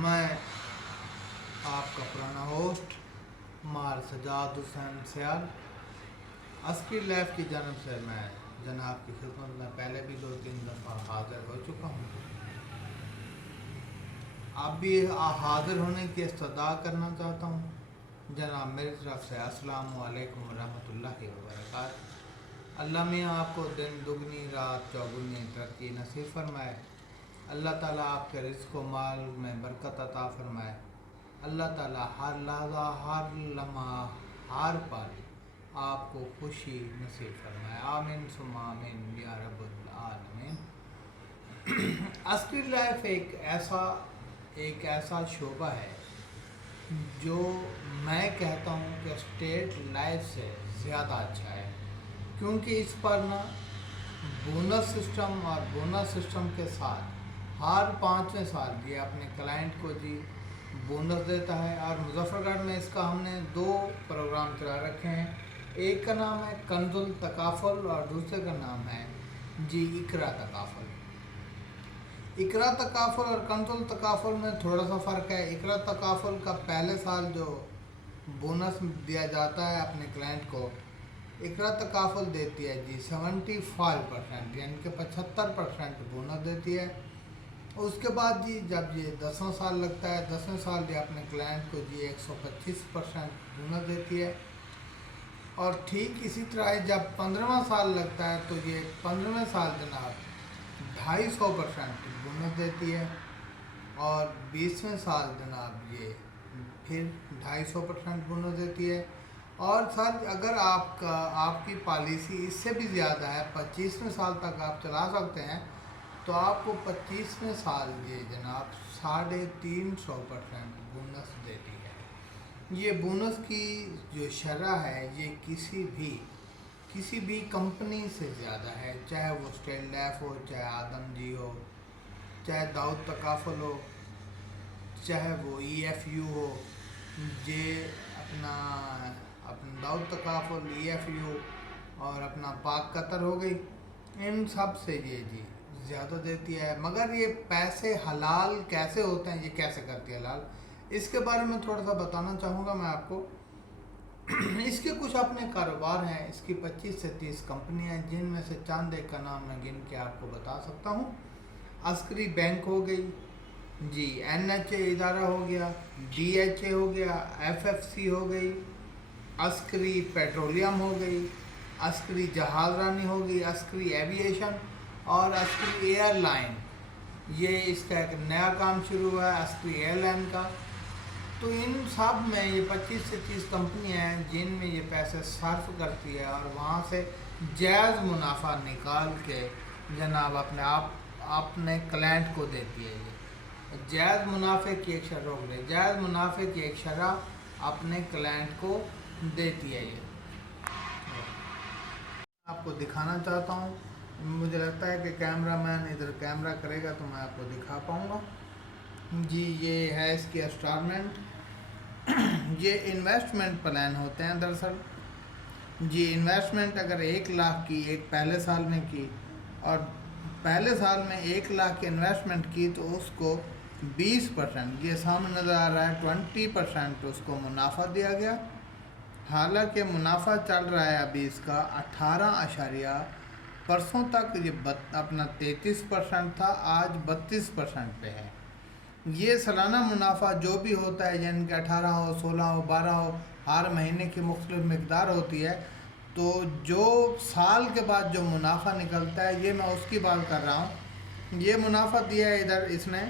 میں آپ کا پرانا ہوسٹ مار سجاد حسین سیال عسکری لائف کی جانب سے میں جناب کی خدمت میں پہلے بھی 2-3 دفعہ حاضر ہو چکا ہوں. اب بھی حاضر ہونے کی استدعا کرنا چاہتا ہوں. جناب میری طرف سے السلام علیکم ورحمۃ اللہ وبرکاتہ. اللہ میاں آپ کو دن دگنی رات چوگنی ترقی نصیب فرمائے. اللہ تعالیٰ آپ کے رزق و مال میں برکت عطا فرمائے. اللہ تعالیٰ ہر لحظہ ہر لمحہ ہر پل آپ کو خوشی نصیب فرمائے. آمین ثم آمین یا رب العالمین. عسکری لائف ایک ایسا شعبہ ہے جو میں کہتا ہوں کہ اسٹیٹ لائف سے زیادہ اچھا ہے، کیونکہ اس پر نا بونس سسٹم اور بونس سسٹم کے ساتھ ہر 5ویں سال یہ اپنے کلائنٹ کو بونس دیتا ہے. اور مظفر گڑھ میں اس کا ہم نے 2 پروگرام چلا رکھے ہیں. ایک کا نام ہے کنز التکافل اور دوسرے کا نام ہے اقرا تکافل. اقرا تکافل اور کنز التکافل میں تھوڑا سا فرق ہے. اقرا تکافل کا پہلے سال جو بونس دیا جاتا ہے اپنے کلائنٹ کو، اقرا تکافل دیتی ہے 75%، یعنی کہ 75% بونس دیتی ہے. اس کے بعد جب یہ 10واں سال لگتا ہے، 10ویں سال یہ اپنے کلائنٹ کو 125% بونس دیتی ہے. اور ٹھیک اسی طرح جب 15واں سال لگتا ہے تو یہ 15ویں سال جناب 250% بونس دیتی ہے. اور 20ویں سال جناب یہ پھر 250% بونس دیتی ہے. اور سر اگر آپ کی پالیسی اس سے بھی زیادہ ہے، 25ویں سال تک آپ چلا سکتے ہیں، تو آپ کو 25ویں سال یہ جناب 350% بونس دیتی ہے. یہ بونس کی جو شرح ہے یہ کسی بھی کمپنی سے زیادہ ہے، چاہے وہ اسٹیٹ لائف ہو، چاہے آدم جی ہو، چاہے داؤد تکافل ہو، چاہے وہ EFU ہو. اپنا داؤد تکافل، EFU اور اپنا پاک قطر ہو گئی، ان سب سے یہ زیادہ دیتی ہے. مگر یہ پیسے حلال کیسے ہوتے ہیں، یہ کیسے کرتی ہے حلال، اس کے بارے میں تھوڑا سا بتانا چاہوں گا میں آپ کو. اس کے کچھ اپنے کاروبار ہیں. اس کی 25 سے 30 کمپنیاں ہیں، جن میں سے چند ایک کا نام میں گن کے آپ کو بتا سکتا ہوں. عسکری بینک ہو گئی، NHA ادارہ ہو گیا، DHA ہو گیا، FFC ہو گئی، عسکری پیٹرولیم ہو گئی، عسکری جہاز رانی ہو گئی، عسکری ایوییشن اور عسکری ایئر لائن. یہ اس کا ایک نیا کام شروع ہوا ہے عسکری ایئر لائن کا. تو ان سب میں یہ 25 سے 30 کمپنیاں ہیں جن میں یہ پیسے صرف کرتی ہے اور وہاں سے جائز منافع نکال کے جناب اپنے کلائنٹ کو دیتی ہے. یہ جائز منافع کی ایک شرح ہو گئی، جائز منافع کی ایک شرح اپنے کلائنٹ کو دیتی ہے. یہ آپ کو دکھانا چاہتا ہوں. مجھے لگتا ہے کہ کیمرہ مین ادھر کیمرہ کرے گا تو میں آپ کو دکھا پاؤں گا. یہ ہے اس کی انسٹالمنٹ. یہ انویسٹمنٹ پلان ہوتے ہیں دراصل. انویسٹمنٹ اگر 1 لاکھ کی ایک پہلے سال میں کی اور پہلے سال میں 1 لاکھ کی انویسٹمنٹ کی تو اس کو 20%، یہ سامنے نظر آ رہا ہے 20% اس کو منافع دیا گیا. حالانکہ منافع چل رہا ہے ابھی اس کا 18 پرسوں تک یہ اپنا 33% تھا، آج 32% پہ ہے. یہ سالانہ منافع جو بھی ہوتا ہے، یعنی کہ 18 ہو، 16 ہو، 12 ہو، ہر مہینے کی مختلف مقدار ہوتی ہے. تو جو سال کے بعد جو منافع نکلتا ہے یہ میں اس کی بات کر رہا ہوں. یہ منافع دیا ہے ادھر اس نے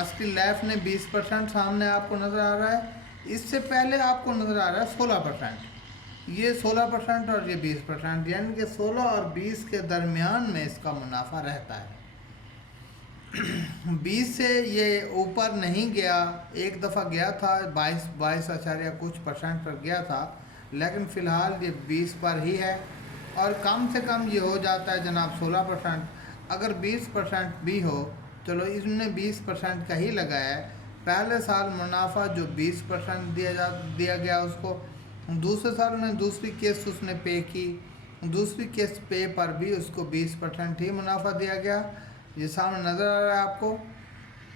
عسکری لائف نے 20% سامنے آپ کو نظر آ رہا ہے. اس سے پہلے آپ کو نظر آ رہا ہے 16%. یہ 16% اور یہ 20%، یعنی کہ 16 اور 20 کے درمیان میں اس کا منافع رہتا ہے. 20 سے یہ اوپر نہیں گیا. ایک دفعہ گیا تھا 22 کچھ % پر گیا تھا، لیکن فی الحال یہ 20 پر ہی ہے. اور کم سے کم یہ ہو جاتا ہے جناب 16%. اگر 20% بھی ہو، چلو اس نے 20% کا ہی لگایا ہے. پہلے سال منافع جو 20% دیا گیا اس کو، دوسرے سال میں دوسری قسط اس نے پے کی، دوسری قسط پے پر بھی اس کو 20% ہی منافع دیا گیا. یہ سامنے نظر آ رہا ہے آپ کو.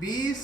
20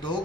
2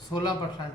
16%